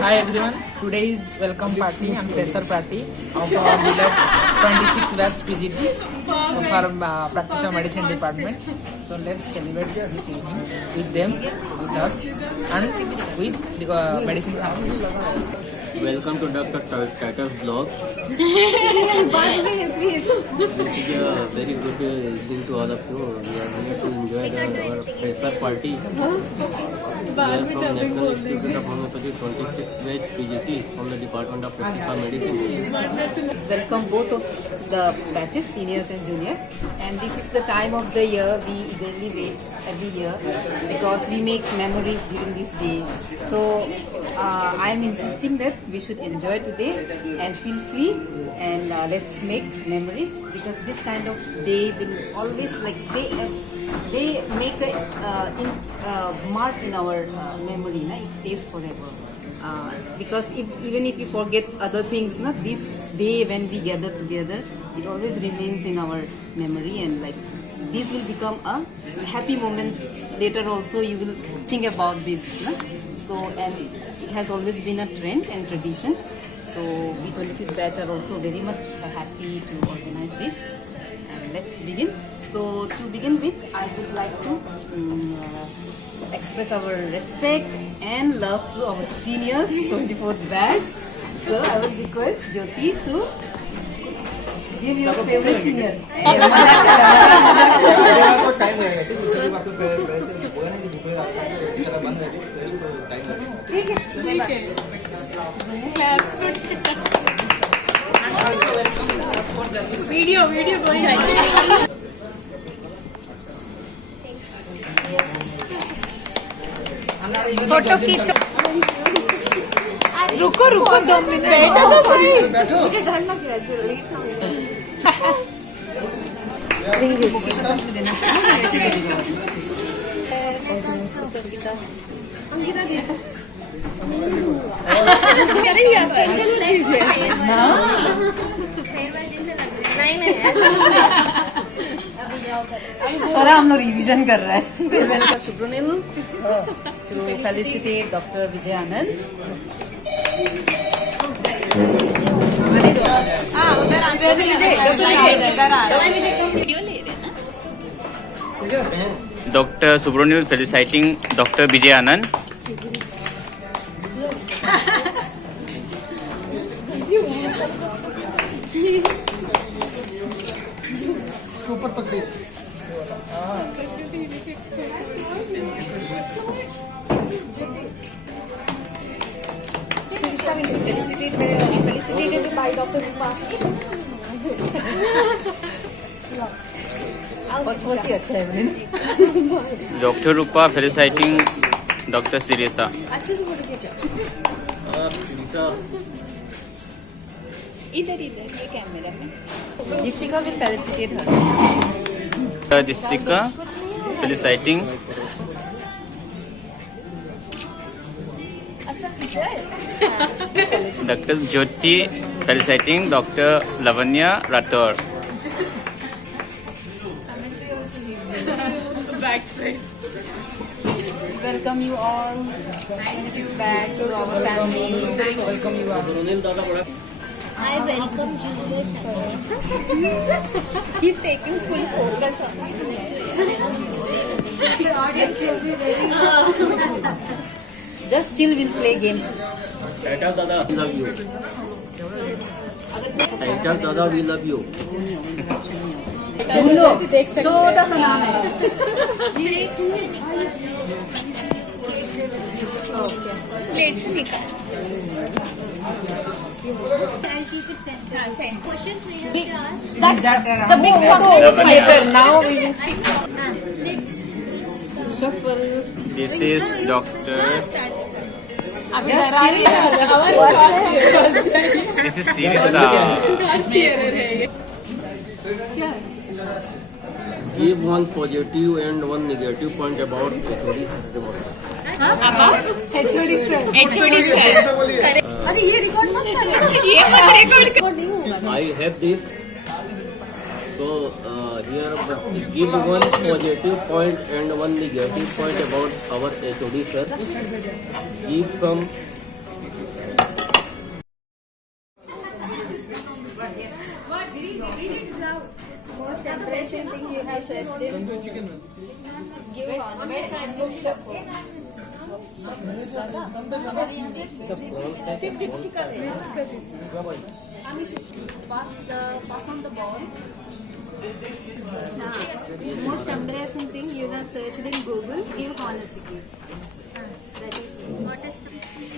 Hi everyone, today is welcome party and fresher party of our beloved 26 batch PGT from Practice of Medicine Department. So let's celebrate this evening with them, with us and with the medicine family. Welcome to Dr. Tata's blog. This is a very good evening to all of you. We are here to enjoy our fresher party. We are from National Institute of Homeopathy 26 batch PGT from the Department of Practice of Medicine. Welcome both of the batches, seniors and juniors. And this is the time of the year we eagerly wait every year because we make memories during this day. So I am insisting that we should enjoy today and feel free and let's make memories because this kind of day will always they make a mark in our memory. It stays forever. Because even if we forget other things, this day when we gather together, it always remains in our memory, and these will become a happy moments later. Also, you will think about this. So, and it has always been a trend and tradition. So, we 25th batch are also very much happy to organize this. And let's begin. So, to begin with, I would like to express our respect and love to our seniors, 24th batch. So I will request Jyoti to give your favorite senior. Video going. Photo खींचो रुको 2 minute बैठो तो सही मुझे डर लग रहा है थोड़ा हम लोग रिवीजन कर रहे हैं. Welcome Subronil to felicitate Dr. Vijay Anand. Dr. Subronil felicitating Dr. Vijay Anand. इसके ऊपर पकड़िए. Felicitated by Dr. Rupa. बहुत ही अच्छा है. Dr. Rupa felicitating Dr. Siresa. अच्छे से फोटो खींचो. इधर ये कैमरा में. Deepshika will felicitate her. Deepshika felicitating Dr. Jyoti felicitating Dr. Lavanya Rathore. Welcome you all. This is back to our family. Welcome you all. I welcome Junior sir. He's taking full focus on me. Just chill, we'll play games. Tata Dada, we love you. Tata Dada, we love you. ढूंढो, छोटा सा नाम है. Plate से निकाल. I'll keep it centered. Questions we have to ask. The big chocolate is later. Now we will Let's shuffle. This is Dr. start. This is Siresa. Give one positive and one negative point about HOD. HOD sir. अरे ये record मत करना. ये मत record. I have this. So here give one positive point and one negative point about our HOD sir. Give some searched in Google. Give pass on the ball. Most embarrassing thing you have searched in Google. Give honestly. That is what is something.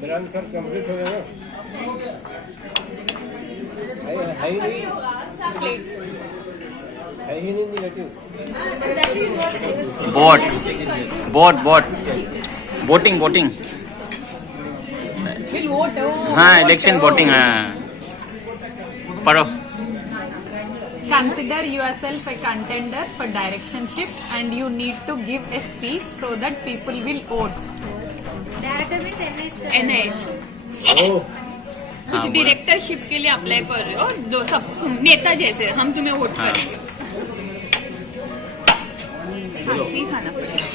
मेरा answer complete हो गया ना है ही नहीं negative boat voting हाँ election voting हाँ पढ़ो. Consider yourself a contender for directorship and you need to give a speech so that people will vote. Director means NH. हाँ, कुछ डायरेक्टरशिप के लिए अप्लाई कर रहे हो जो सब नेता जैसे हम तुम्हें वोट हाँ. करेंगे. खांसी खाना पड़ेगा.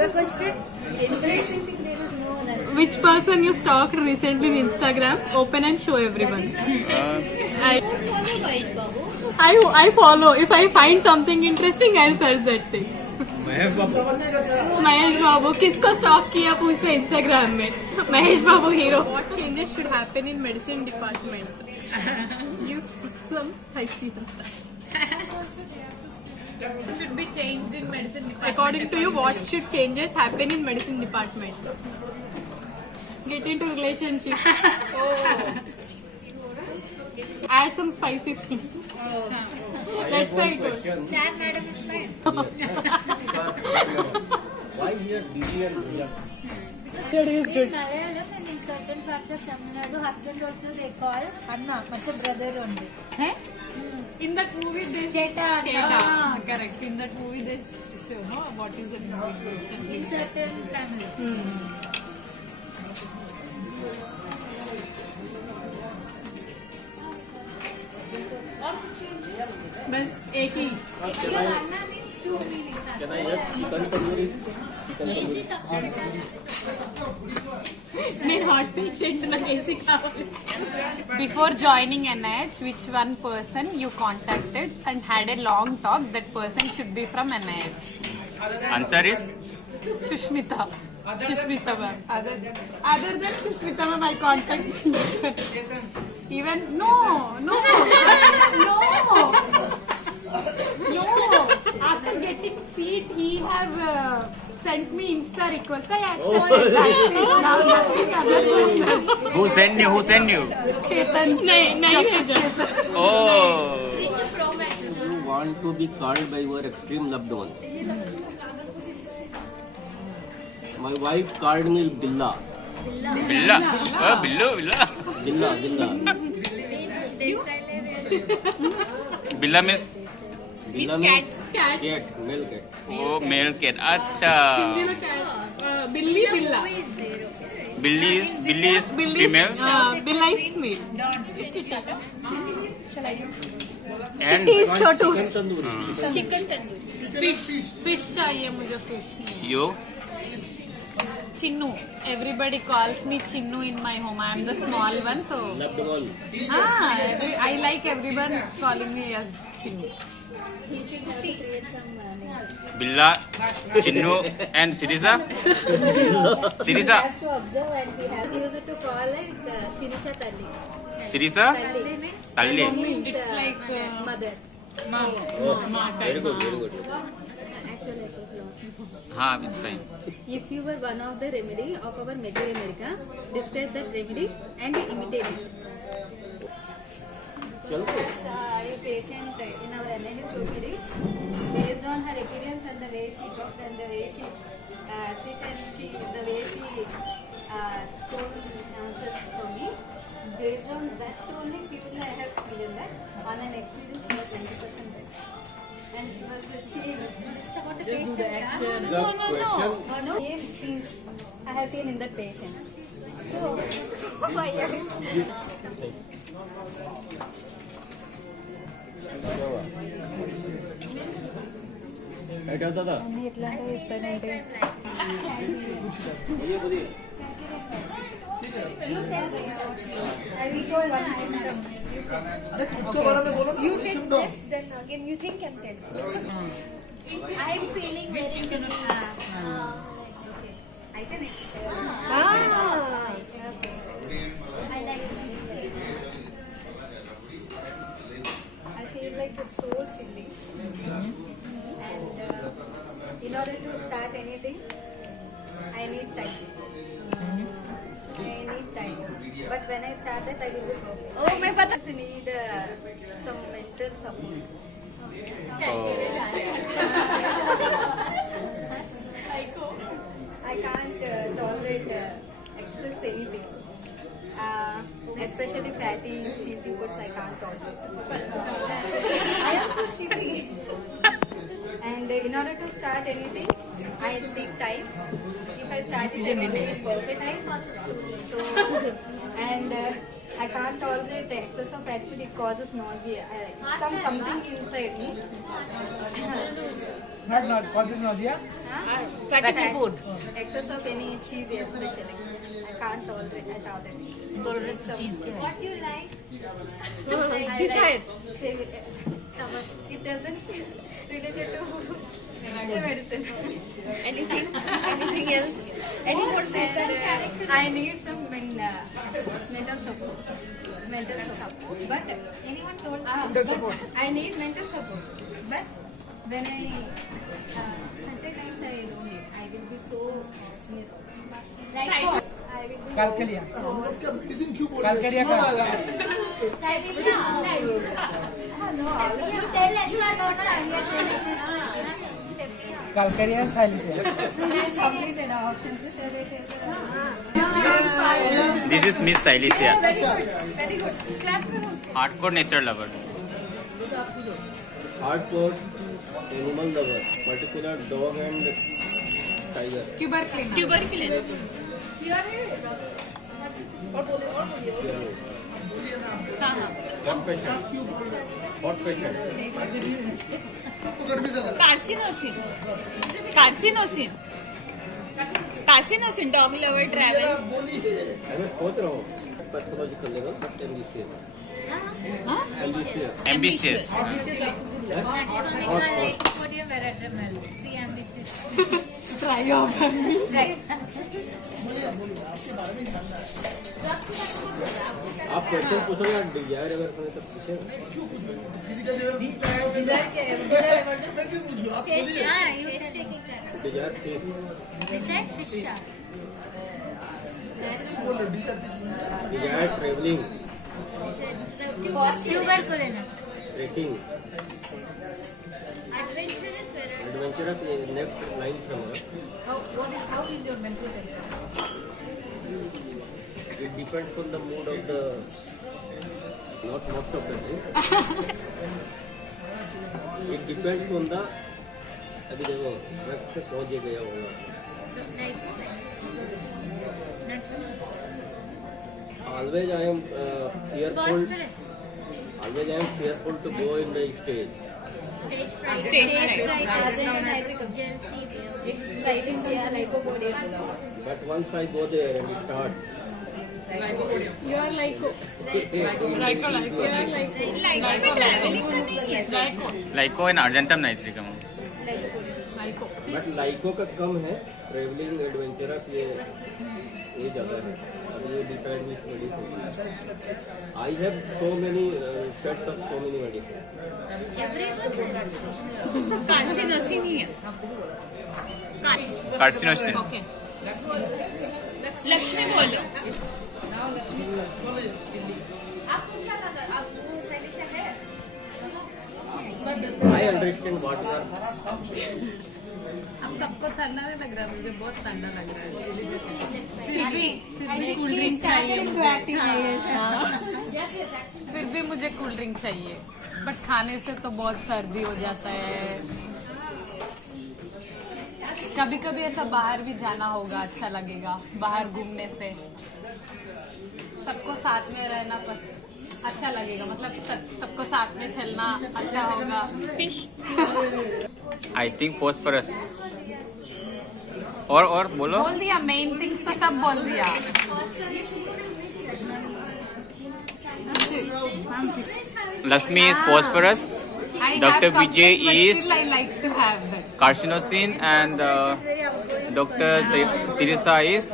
Your question? Embarrassing thing there is no one. Which person you stalked recently in Instagram? Open and show everyone. I follow. If I find something interesting, I'll search that thing. Mahesh बाबू किसको stock किया पूछ रहे Instagram में. महेश बाबू hero. What changes should happen in medicine department? Use some spicy. Should be changed in medicine department. According to you, what should changes happen in medicine department? Get into relationship. Add some spicy thing. That's why it was. Sad madam is fine. Why here DD and Bhaiya? That is In good. Malayalam and in certain parts of Tamil Nadu, husband also they call Anna, like a brother only. In that movie they Cheta. correct. In that movie they show no what is it In certain families. बस एक ही. Anna means two meanings. Can I have chicken tandoori? నేను heart patient నాకు AC కావాలి. Before joining NIH, which one person you contacted and had a long talk? That person should be from NIH. Answer is Shushmita ma'am. Other than Shushmita ma'am, I contacted. Even no. After getting seat, he have sent me Insta request. I accepted that. Now nothing other than that. who send you Chetan. नहीं भेजा. oh You want to be called by your extreme loved one. My wife called me Billa. बिल्ला बिल्लो Billa. बिल्ला में Billa means cat, male cat. वो mail cat. अच्छा बिल्ली बिल्ला. बिल्ली इज फीमेल बिल्ला is male. And Chhotu. Chicken tandoori. Fish चाहिए मुझे. Fish. You Chinnu. Everybody calls me Chinnu in my home. I am the small one, so Loved one. I like everyone calling me as Chinnu. He should have to create some name. Billa Chinnu and Sirisa He has to observe and he has used to call like Sirisha Talli. Sirisa Talli means Talli It's like mother. Very good. Actually, I got lost. हाँ it's fine. If you were one of the remedy of our Medir America, describe that remedy and imitate it. A patient in our NIH OPD, based on her appearance and the way she talked and the way she sit and the way she told answers for me, based on that only people I have feeling that on an experience she was 90% better. And she was chill. This is about the patient. The question. No, same things I have seen in that patient. So, at అవుతుందా ఎట్లాంటి ఇస్తానంటే I will go one symptom. You take this, then again you think and tell. I am feeling very okay. I can I like it. I feel like it's so chilly. And in order to start anything, I need time. I need time. But when I start it, I will be perfect. Oh, my pata. I need some mental support. I can't tolerate excess anything. Especially fatty, cheesy foods, I can't tolerate. I am so cheapy. And in order to start anything, I take time. If I start it, I will do it perfectly. So, and I can't tolerate the excess of fat food. It causes nausea. Something inside me. Not causes nausea. Fatty food. Excess of any cheese, especially. I can't tolerate it. Tolerance to cheese. What do you like? Decide. It doesn't related to the medicine. Anything else? Any more symptoms? I need some mental support. But anyone told I need mental support. But when I certain times I don't need. I will be so obstinate also. Like what? I will be Calcalia. Calcalia का you tell us about Calcaria Silicea. completed our options. Share it. This is Miss Silicea, Very good. Clap for us. hardcore nature lover. hardcore animal lover, particular dog and tiger. Tuberculosis. You are here. Hot patient. Hot patient. Carcinosin, dog lover travel. मैं सोच रहा हूँ pathological level but ambitious Ambitious. Try your family. आप question पूछोगे आप desire अगर अपने सब पूछे desire face desire travelling trekking adventurous left line from her. How is your mental health? It depends on the mood of the, not most of the time. It depends on the, अभी देखो drugs पे पहुंच गया होगा. Always I am fearful. Always I am fearful to go in the stage. But once I go there and start, You are like Lyco and Argentum nitricum. But Lyco का कम है, travelling adventurous ये ज़्यादा है. अब ये decide which medicine. I have so many sets of so many medicine. Carcinosin ही है. Carcinosin. Okay. Lakshmi बोलो. आपको क्या लगा? आपको सैलिशा है? I understand what you are. अब सबको ठंडा नहीं लग रहा है, मुझे बहुत ठंडा लग रहा है. फिर भी कूल ड्रिंक चाहिए. फिर भी मुझे कूल ड्रिंक चाहिए. बट खाने से तो बहुत सर्दी हो जाता है. कभी कभी ऐसा बाहर भी जाना होगा, अच्छा लगेगा बाहर घूमने से. सबको साथ में रहना अच्छा लगेगा, मतलब सबको साथ में चलना अच्छा होगा. Fish I think phosphorus. और बोलो. बोल दिया मेन थिंग्स तो सब बोल दिया. Lakshmi is phosphorus. Dr. Vijay is I like to have that. carcinosin and Dr. Sirisa is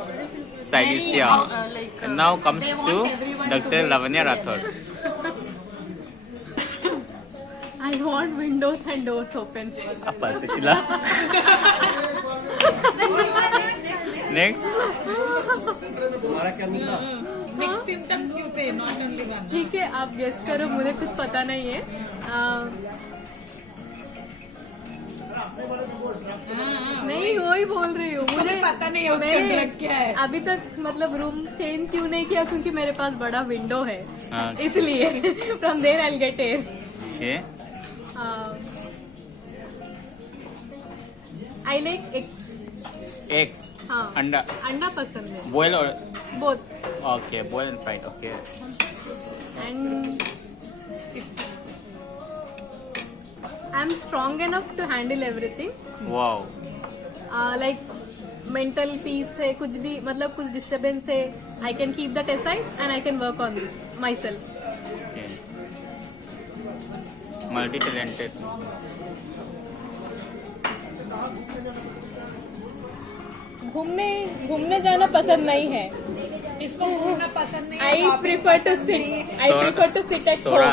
Silesia. And now comes to Dr. Lavanya Rathod. I want windows and doors open. Apa sih Tila? Next. हमारा क्या मिला? Next symptoms you say, not only one. ठीक है, आप guess करो, मुझे कुछ पता नहीं है. नहीं वही बोल रही हूँ, मुझे पता नहीं है उसका drug क्या है. अभी तक मतलब रूम चेंज क्यों नहीं किया, क्योंकि मेरे पास बड़ा विंडो है, इसलिए from there I will get air. Okay. I like eggs. Eggs. हाँ, Anda. अंडा पसंद है. Boil or both. okay, boil and fried. Okay. And I'm strong enough to handle everything. Wow. Like mental peace है, कुछ भी मतलब कुछ disturbance है, I can keep that aside and I can work on myself. Okay. Multi-talented. घूमने जाना पसंद नहीं है. इसको घूमना पसंद नहीं. I prefer to sit. I prefer to sit at Sora.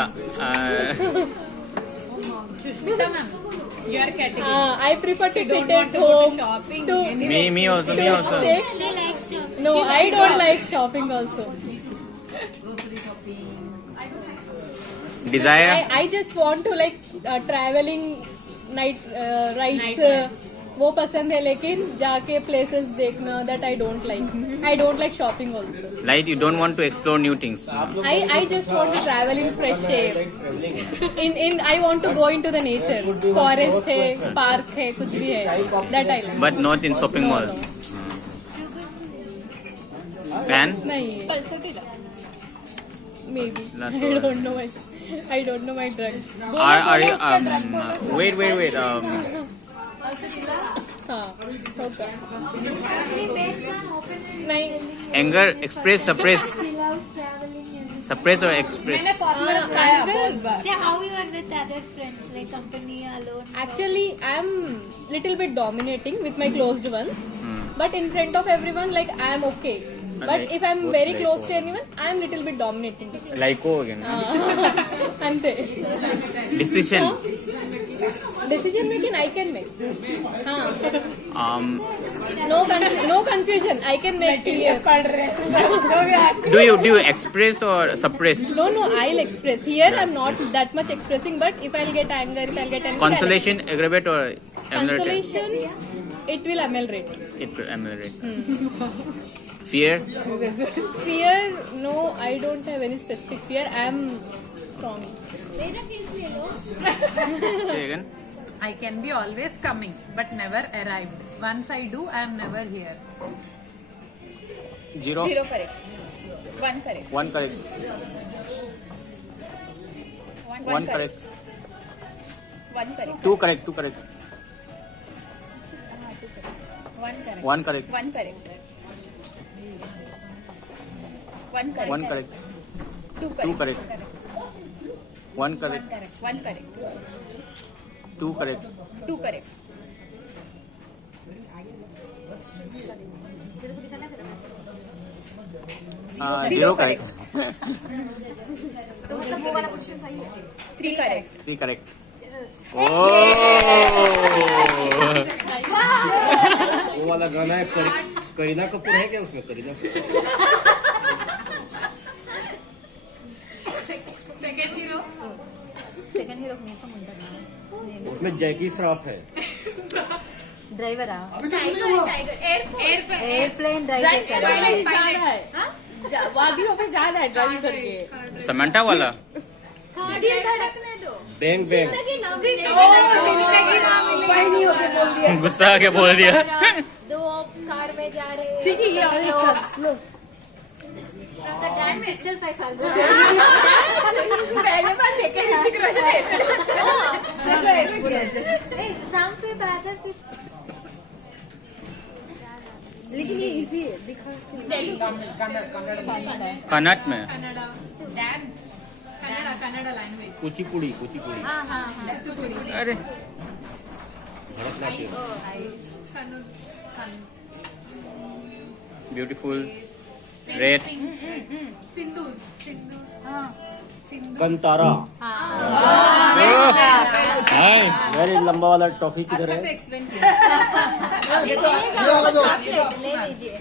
home. Sushmita ma'am, you are category. I prefer to She don't sit want at to go to home. shopping. To Me also. take- She likes shopping. No, I don't like shopping also. Desire. I just want to like traveling night rides. वो पसंद है, लेकिन जाके places देखना that I don't like. I don't like shopping also. Like you don't want to explore new things. I just want to travel in fresh air. In I want to go into the nature. Forest है, park है, कुछ भी है. That I like. But not in shopping malls. Pan? नहीं. Maybe. I don't know my drug. Are you, wait. हाँ, होगा. नहीं. Anger, express, suppress. Suppress or express? Say how you are with other friends, like company alone. Actually, I'm little bit dominating with my closed ones. But in front of everyone, like I'm okay. But if I'm very close to anyone, I'm little bit dominating. Like again. Ante. Decision. Decision making I can make. No confusion. I can make clear. Do you express or suppress? No, I'll express. Here I'm not that much expressing, but if I'll get anger, if I'll get angry, Consolation, aggravate or ameliorate? consolation, it will ameliorate. It will ameliorate. Fear. Fear, no, I don't have any specific fear. I'm strong. Say again. I can be always coming, but never arrived. Once I do, I am never here. 0. 0 correct. 1 correct. 1 correct. 1 correct. 1 correct. 2 correct. 2 correct. 1 correct. 1 correct. 1 correct. 1 correct. 1 correct. 2 2 correct. 1 correct. 1 correct. 2 correct. 2 correct. 0 correct. तो मतलब वो वाला question सही है. 3 correct. 3 correct. Oh! वो वाला गाना है करीना कपूर है क्या उसमें? करीना कपूर सेकंड हीरो हमेशा मुंडा उसमें जैकी श्रॉफ है. ड्राइवर एयरप्लेन ड्राइवर वादियों पे जाना है ड्राइव करके. समंटा वाला. Bang bang. गुस्सा आके बोल दिया. दो कार में जा रहे हैं. ठीक है, ये और एक chance low. From the dance itself I forgot. पहले बार देखे ऋतिक रोशन ऐसे some people other people. लेकिन ये इजी है दिखा कन्नड़ में कन्नड़ा लैंग्वेज कुचिपुड़ी कुचिपुड़ी अरे ब्यूटीफुल रेड सिंदूर कंतारा वेरी लंबा वाला टॉफी किधर है? ले लीजिए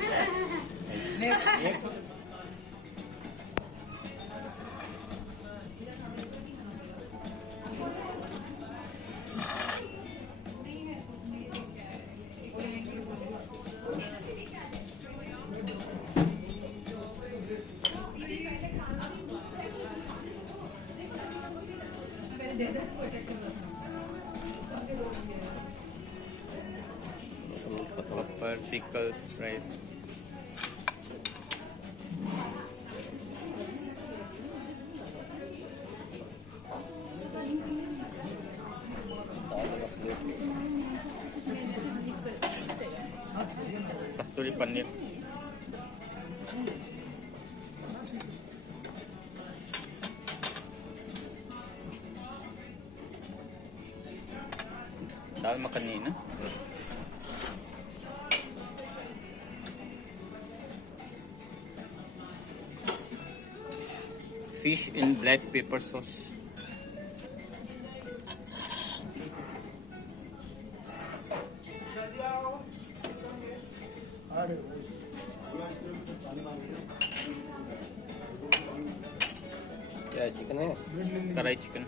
प्रॉपर पिकल्स राइस कस्तूरी पनीर दाल मखनी ना fish in black pepper sauce. क्या चिकन है? कढ़ाई चिकन